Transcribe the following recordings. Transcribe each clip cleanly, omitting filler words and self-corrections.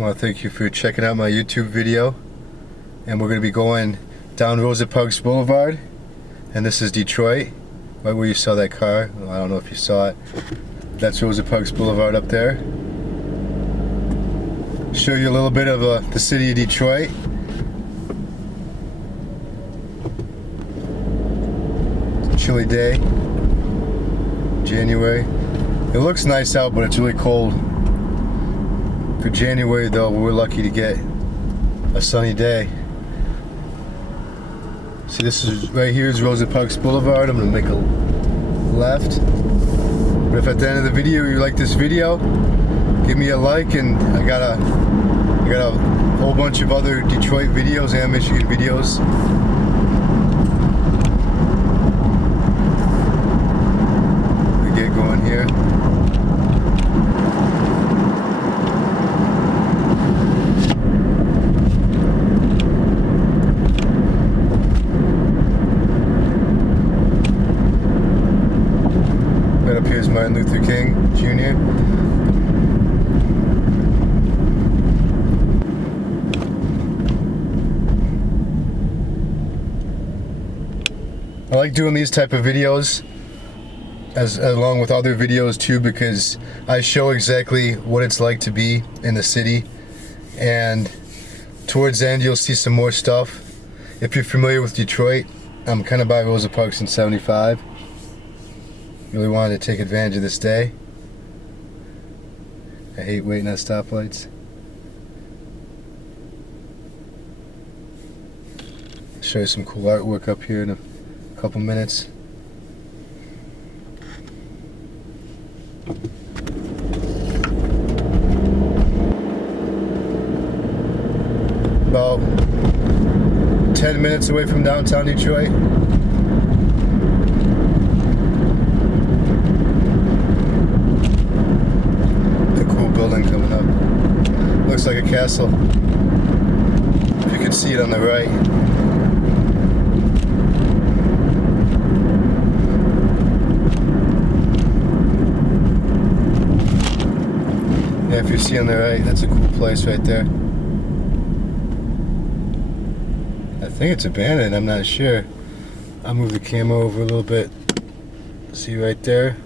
I want to thank you for checking out my YouTube video. And we're going to be going down Rosa Parks Boulevard. And this is Detroit, right where you saw that car. Well, I don't know if you saw it. That's Rosa Parks Boulevard up there. Show you a little bit of the city of Detroit. It's a chilly day, January. It looks nice out, but it's really cold. For January though, we're lucky to get a sunny day. See, this is right here is Rosa Parks Boulevard. I'm gonna make a left. But if at the end of the video you like this video, give me a like, and I got a whole bunch of other Detroit videos and Michigan videos. We get going here. Right up here is Martin Luther King Jr. I like doing these type of videos along with other videos too, because I show exactly what it's like to be in the city, and towards the end you'll see some more stuff. If you're familiar with Detroit, I'm kind of by Rosa Parks and I-75. Really wanted to take advantage of this day. I hate waiting at stoplights. I'll show you some cool artwork up here in a couple minutes. About 10 minutes away from downtown Detroit. A cool building coming up. Looks like a castle. You can see it on the right. Yeah, if you see on the right, that's a cool place right there. I think it's abandoned, I'm not sure. I'll move the camera over a little bit. See right there?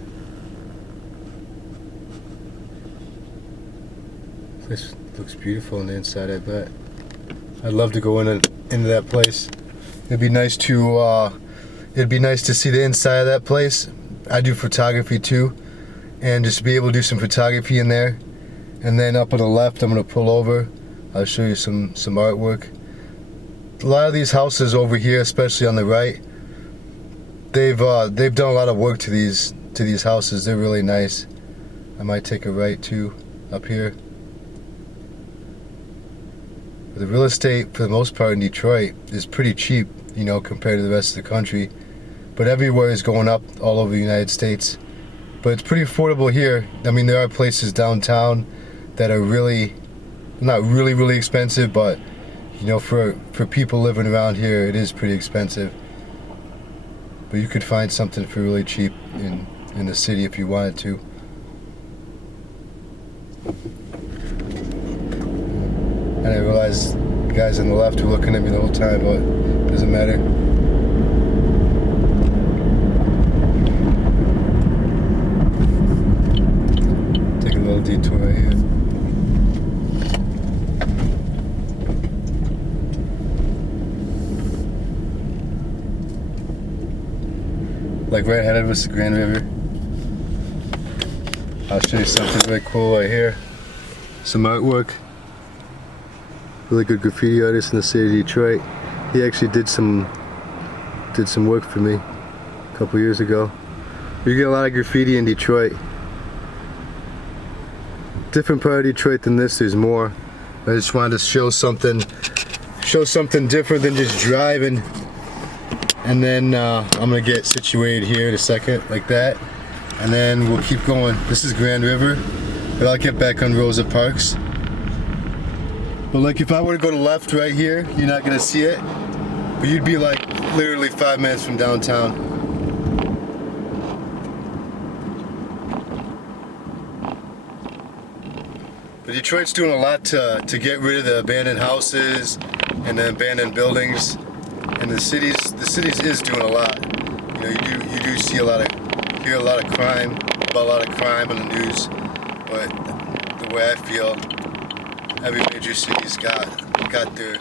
This looks beautiful on the inside, I bet. I'd love to go into that place. It'd be nice to see the inside of that place. I do photography too, and just be able to do some photography in there. And then up on the left, I'm gonna pull over. I'll show you some artwork. A lot of these houses over here, especially on the right, they've done a lot of work to these houses. They're really nice. I might take a right too up here. The real estate, for the most part in Detroit, is pretty cheap, you know, compared to the rest of the country. But everywhere is going up all over the United States. But it's pretty affordable here. I mean, there are places downtown that are really, not really expensive, but you know, for people living around here, it is pretty expensive. But you could find something for really cheap in the city if you wanted to. And I realized the guys on the left were looking at me the whole time, but it doesn't matter. Take a little detour right here. Like right ahead of us, the Grand River. I'll show you something really cool right here. Some artwork. Really good graffiti artist in the city of Detroit. He actually did some work for me a couple years ago. You get a lot of graffiti in Detroit. Different part of Detroit than this, there's more. I just wanted to show something different than just driving. And then I'm gonna get situated here in a second, like that. And then we'll keep going. This is Grand River, but I'll get back on Rosa Parks. But like if I were to go to left right here, you're not gonna see it. But you'd be like literally 5 minutes from downtown. But Detroit's doing a lot to get rid of the abandoned houses and the abandoned buildings, and the cities is doing a lot. You know, you do see hear a lot of crime, about a lot of crime on the news, but the way I feel, every major city's got their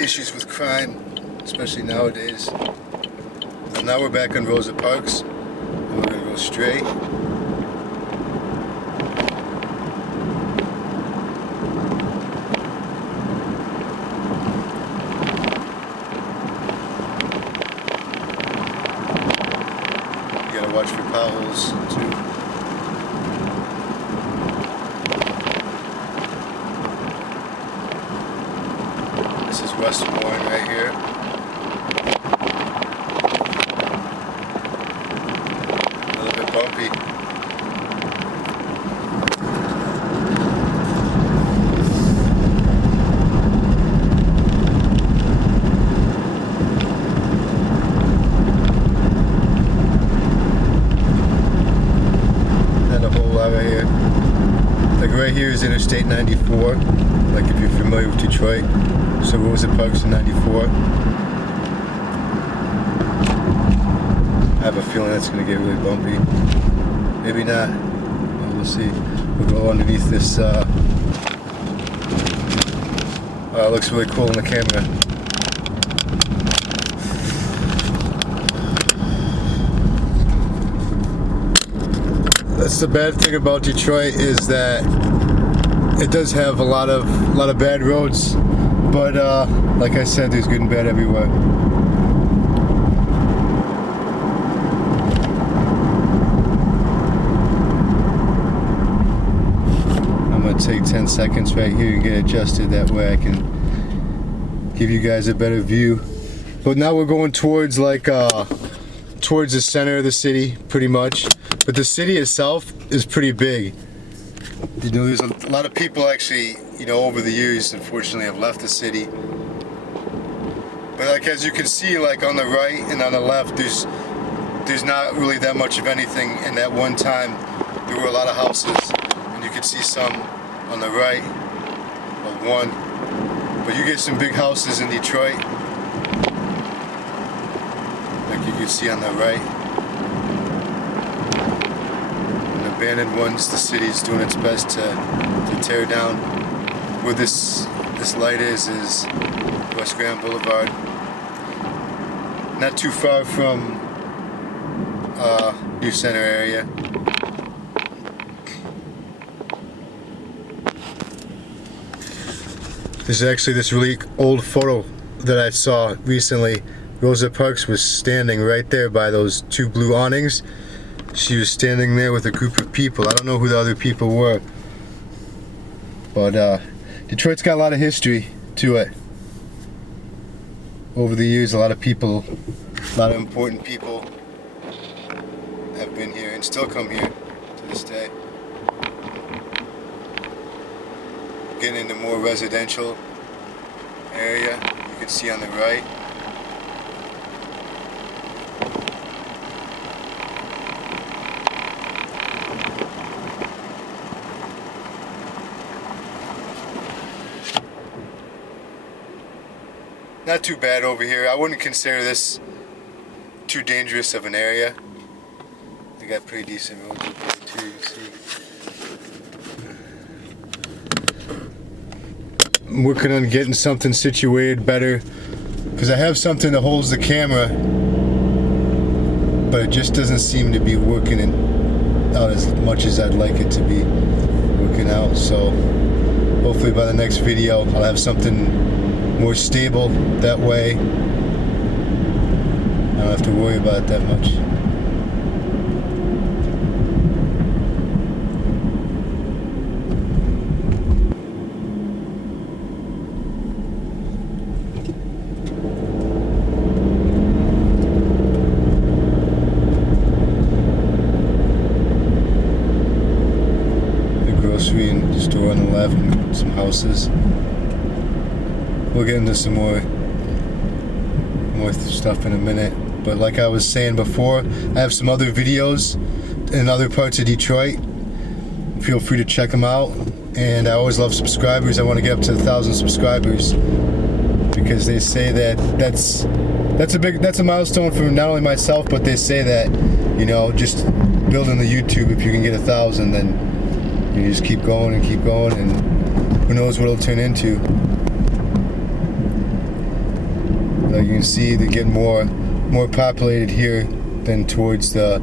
issues with crime, especially nowadays. And now we're back on Rosa Parks, and we're gonna go straight. Watch for potholes too. This is West Warren right here. A little bit bumpy. Right here. Like right here is Interstate 94, like if you're familiar with Detroit. So Rosa Parks and 94. I have a feeling it's going to get really bumpy. Maybe not. Well, we'll see. We'll go underneath this. It looks really cool in the camera. That's the bad thing about Detroit, is that it does have a lot of bad roads, but like I said, there's good and bad everywhere. I'm gonna take 10 seconds right here and get adjusted, that way I can give you guys a better view. But now we're going towards towards the center of the city, pretty much. But the city itself is pretty big. You know, there's a lot of people actually, you know, over the years, unfortunately, have left the city. But like, as you can see, like on the right and on the left, there's not really that much of anything. And at one time, there were a lot of houses, and you can see some on the right, of one. But you get some big houses in Detroit, like you can see on the right. Abandoned ones, the city's doing its best to tear down. Where this light is Oakman Blvd. Not too far from New Center area. This is actually this really old photo that I saw recently. Rosa Parks was standing right there by those two blue awnings. She was standing there with a group of people. I don't know who the other people were, but Detroit's got a lot of history to it. Over the years, a lot of people, a lot of important people have been here and still come here to this day. Getting into more residential area, you can see on the right. Not too bad over here. I wouldn't consider this too dangerous of an area. They got pretty decent roads up there too, you can see. I'm working on getting something situated better, because I have something that holds the camera, but it just doesn't seem to be working out as much as I'd like it to be working out. So hopefully by the next video I'll have something more stable, that way I don't have to worry about it that much. The grocery store on the left, and some houses. We'll get into some more stuff in a minute, but like I was saying before, I have some other videos in other parts of Detroit feel free to check them out. And I always love subscribers. I want to get up to 1,000 subscribers, because they say that that's a milestone for not only myself, but they say that, you know, just building the YouTube, if you can get 1,000, then you just keep going, and who knows what it'll turn into. Like you can see, they're getting more populated here than towards the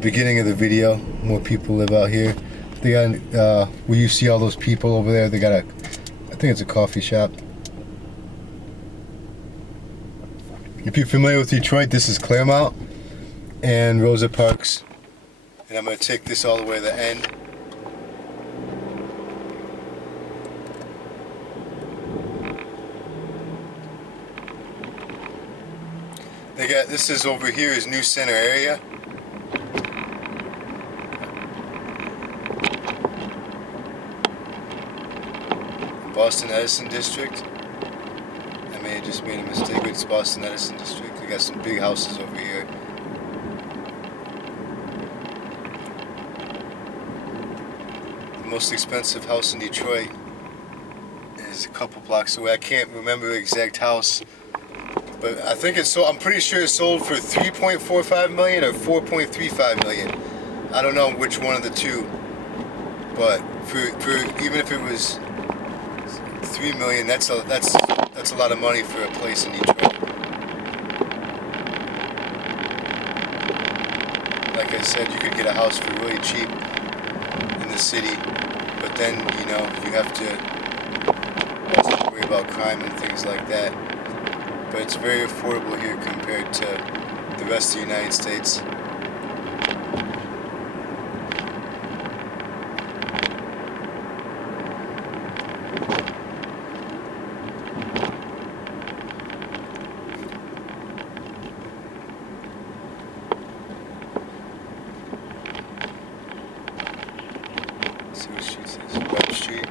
beginning of the video. More people live out here. They got where you see all those people over there, they got I think it's a coffee shop. If you're familiar with Detroit, this is Claremont and Rosa Parks. And I'm going to take this all the way to the end. This is over here is New Center area. Boston Edison District. I may have just made a mistake, but it's Boston Edison District. We got some big houses over here. The most expensive house in Detroit is a couple blocks away. I can't remember the exact house, but I think it's sold. I'm pretty sure it's sold for $3.45 million or $4.35 million. I don't know which one of the two, but for even if it was $3 million, that's a lot of money for a place in Detroit. Like I said, you could get a house for really cheap in the city, but then, you know, you have to worry about crime and things like that. But it's very affordable here compared to the rest of the United States. See what she says. Web Street,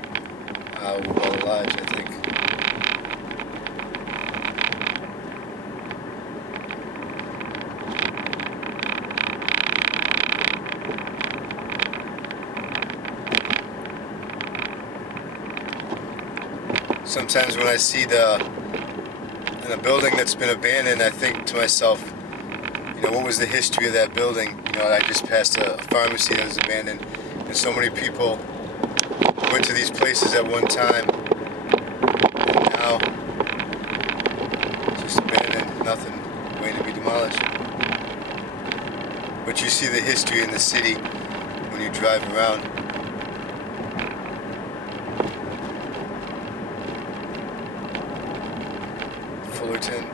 Lodge, I think. Sometimes when I see in a building that's been abandoned, I think to myself, you know, what was the history of that building? You know, I just passed a pharmacy that was abandoned, and so many people went to these places at one time, and now it's just abandoned, nothing, waiting to be demolished. But you see the history in the city when you drive around. Fullerton.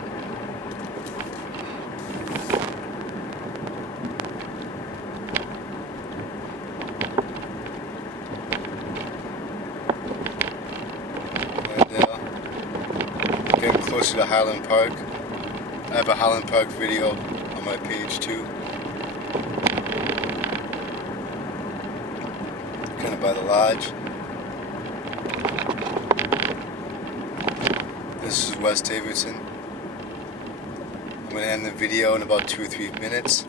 Getting closer to Highland Park. I have a Highland Park video on my page too. Kind of by the lodge. This is West Davidson. I'm going to end the video in about 2 or 3 minutes.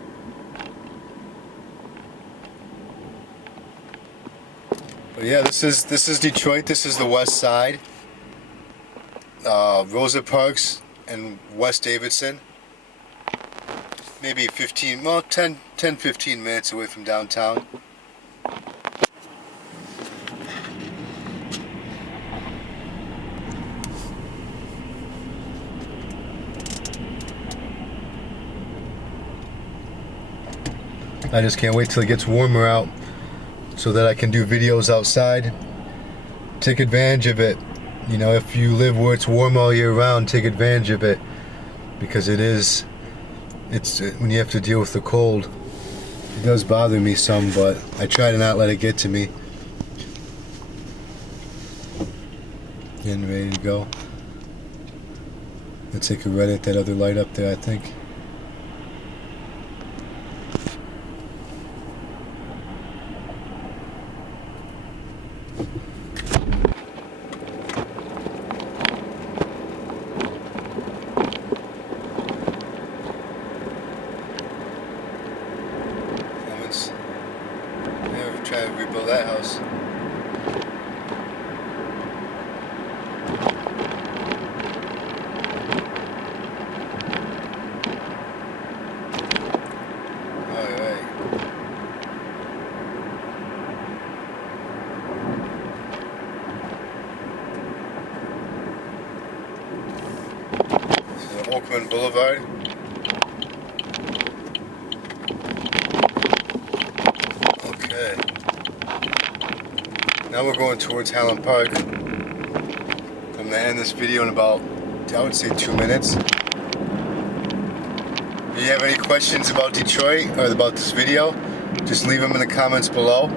But yeah, this is Detroit. This is the west side. Rosa Parks and West Davidson. Maybe 10-15 minutes away from downtown. I just can't wait till it gets warmer out so that I can do videos outside. Take advantage of it. You know, if you live where it's warm all year round, take advantage of it, because it's when you have to deal with the cold, it does bother me some, but I try to not let it get to me. Getting ready to go. Let's take a right at that other light up there, I think. trying to rebuild that house. Alright. This is Oakman Blvd. Okay. Now we're going towards Highland Park. I'm going to end this video in about, I would say, 2 minutes. If you have any questions about Detroit or about this video, just leave them in the comments below.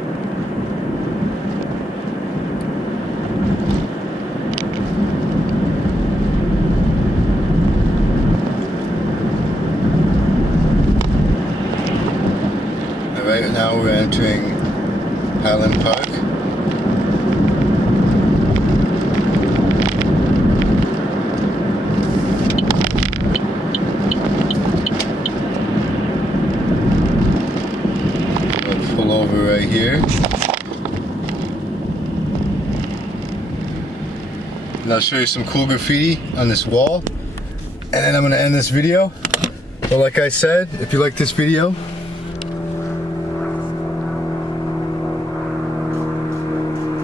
Right now we're entering Highland Park. We'll pull over right here. And I'll show you some cool graffiti on this wall. And then I'm going to end this video. But like I said, if you like this video,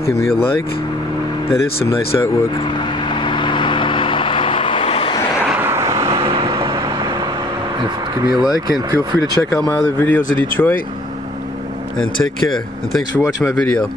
give me a like. That is some nice artwork. Give me a like and feel free to check out my other videos of Detroit. And take care. And thanks for watching my video.